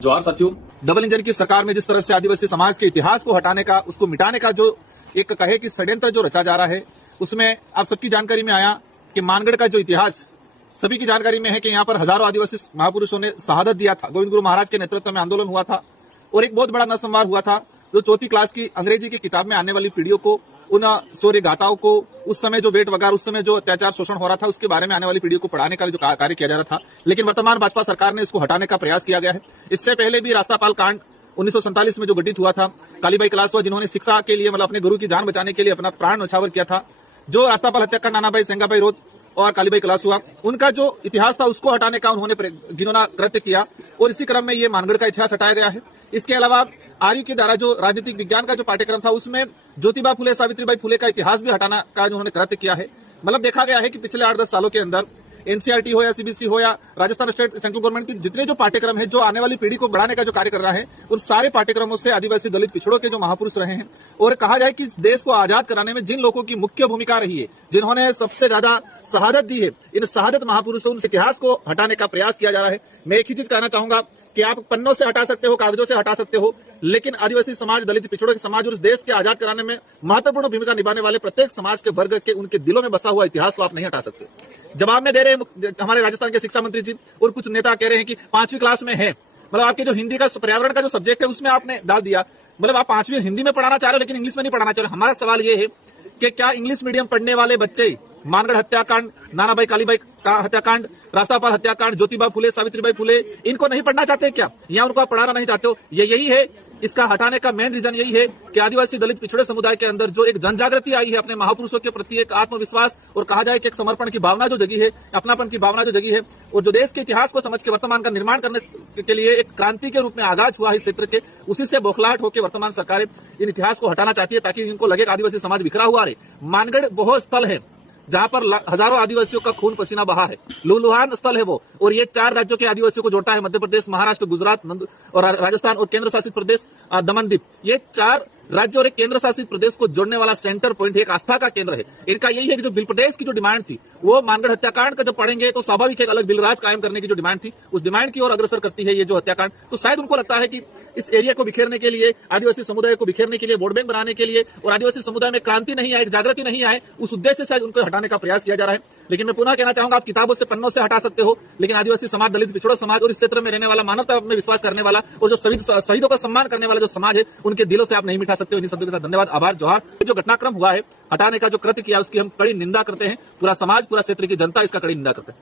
जोहार साथियों। Double engine की सरकार में जिस तरह से आदिवासी समाज के इतिहास को हटाने का, उसको मिटाने का जो एक कहे कि षड्यंत्र जो रचा जा रहा है, उसमें आप सबकी जानकारी में आया कि मानगढ़ का जो इतिहास सभी की जानकारी में है कि यहाँ पर हजारों आदिवासी महापुरुषों ने शहादत दिया था। गोविंद गुरु महाराज के नेतृत्व में आंदोलन हुआ था और एक बहुत बड़ा नरसंहार हुआ था, जो चौथी क्लास की अंग्रेजी की किताब में आने वाली पीढ़ियों को, उन शौर्य गाथाओं को, उस समय जो वेट वगार, उस समय जो अत्याचार शोषण हो रहा था, उसके बारे में आने वाली पीढ़ियों को पढ़ाने का जो कार्य किया जा रहा था। लेकिन वर्तमान भाजपा सरकार ने इसको हटाने का प्रयास किया गया है। इससे पहले भी रास्तापाल कांड 1947 में जो घटित हुआ था, कालीबाई कलासवा जिन्होंने शिक्षा के लिए, मतलब अपने गुरु की जान बचाने के लिए अपना प्राण न्यौछावर किया था, जो रास्तापाल हत्याकांड नानाभाई सेंगाबाई रोड और कालीबाई कलासवा, उनका जो इतिहास था उसको हटाने का उन्होंने घिनौना कृत्य किया और इसी क्रम में ये मानगढ़ का इतिहास हटाया गया है। इसके अलावा आर्यू के द्वारा जो राजनीतिक विज्ञान का जो पाठ्यक्रम था, उसमें ज्योतिबा फुले, सावित्रीबाई फुले का इतिहास भी हटाना का जो उन्होंने कृत्य किया है। मतलब देखा गया है कि पिछले 8-10 सालों के अंदर एनसीईआरटी हो या सीबीएसई हो या राजस्थान स्टेट सेंट्रल गवर्नमेंट की जितने जो पाठ्यक्रम है, जो आने वाली पीढ़ी को बढ़ाने का जो कार्य कर रहा है, उन सारे पाठ्यक्रमों से आदिवासी दलित पिछड़ों के जो महापुरुष रहे हैं, और कहा जाए कि देश को आजाद कराने में जिन लोगों की मुख्य भूमिका रही है, जिन्होंने सबसे ज्यादा शहादत दी है, इन शहादत महापुरुषों, उन इतिहास को हटाने का प्रयास किया जा रहा है। मैं एक ही चीज कहना चाहूंगा कि आप पन्नों से हटा सकते हो, कागजों से हटा सकते हो, लेकिन आदिवासी समाज, दलित पिछड़ों के समाज और इस देश के आजाद कराने में महत्वपूर्ण भूमिका निभाने वाले प्रत्येक समाज के वर्ग के, उनके दिलों में बसा हुआ इतिहास को आप नहीं हटा सकते। जवाब में दे रहे हैं हमारे राजस्थान के शिक्षा मंत्री जी, और कुछ नेता कह रहे हैं कि 5वीं क्लास में है, मतलब आपके जो हिंदी का पर्यावरण का जो सब्जेक्ट है उसमें आपने डाल दिया, मतलब आप 5वीं हिंदी में पढ़ाना चाह रहे हो लेकिन इंग्लिश में नहीं पढ़ाना चाह रहे। हमारा सवाल ये है कि क्या इंग्लिश मीडियम पढ़ने वाले बच्चे मानगढ़ हत्याकांड, नानाभाई कालीबाई का हत्याकांड, रास्तापाल हत्याकांड, ज्योतिबा फुले, सावित्रीबाई फुले, इनको नहीं पढ़ना चाहते क्या, या उनको आप पढ़ाना नहीं चाहते हो? ये यही है, इसका हटाने का मेन रीजन यही है कि आदिवासी दलित पिछड़े समुदाय के अंदर जो एक जनजागृति आई है, अपने महापुरुषों के प्रति एक आत्मविश्वास और कहा जाए कि एक समर्पण की भावना जो जगी है, अपनापन की भावना जो जगी है, और जो देश के इतिहास को समझ के वर्तमान का निर्माण करने के लिए एक क्रांति के रूप में आगाज हुआ है इस क्षेत्र के, उसी से बौखलाहट होकर वर्तमान सरकारें इन इतिहास को हटाना चाहती है, ताकि इनको लगे आदिवासी समाज बिखरा हुआ है। मानगढ़ वो स्थल है जहां पर हजारों आदिवासियों का खून पसीना बहा है, लूलुहान स्थल है वो, और ये 4 राज्यों के आदिवासियों को जोड़ता है, मध्य प्रदेश, महाराष्ट्र, गुजरात और राजस्थान और केंद्र शासित प्रदेश दमनदीप। ये 4 राज्य और एक केंद्र शासित प्रदेश को जोड़ने वाला सेंटर पॉइंट है, एक आस्था का केंद्र है। इनका यही है कि जो बिल प्रदेश की जो डिमांड थी, वो मानगढ़ हत्याकांड का जब पढ़ेंगे तो स्वाभाविक एक अलग बिल राज कायम करने की जो डिमांड थी, उस डिमांड की ओर अग्रसर करती है ये जो हत्याकांड। तो शायद उनको लगता है कि इस एरिया को बिखेरने के लिए, आदिवासी समुदाय को बिखेरने के लिए, वोट बैंक बनाने के लिए, और आदिवासी समुदाय में क्रांति नहीं आए, जागृति नहीं आए, उस उद्देश्य से उनको हटाने का प्रयास किया जा रहा है। लेकिन मैं पुनः कहना चाहूंगा, आप किताबों से, पन्नों से हटा सकते हो, लेकिन आदिवासी समाज, दलित पिछड़ों समाज और इस क्षेत्र में रहने वाला, मानवता में विश्वास करने वाला और जो शहीदों का सम्मान करने वाला जो समाज है, उनके दिलों से आप नहीं मिटा सकते हो। इन शब्दों के साथ धन्यवाद, आभार, जोहार। जो घटनाक्रम हुआ है, हटाने का जो कृत्य किया, उसकी हम कड़ी निंदा करते हैं। पूरा समाज, पूरा क्षेत्र की जनता इसका कड़ी निंदा करते हैं।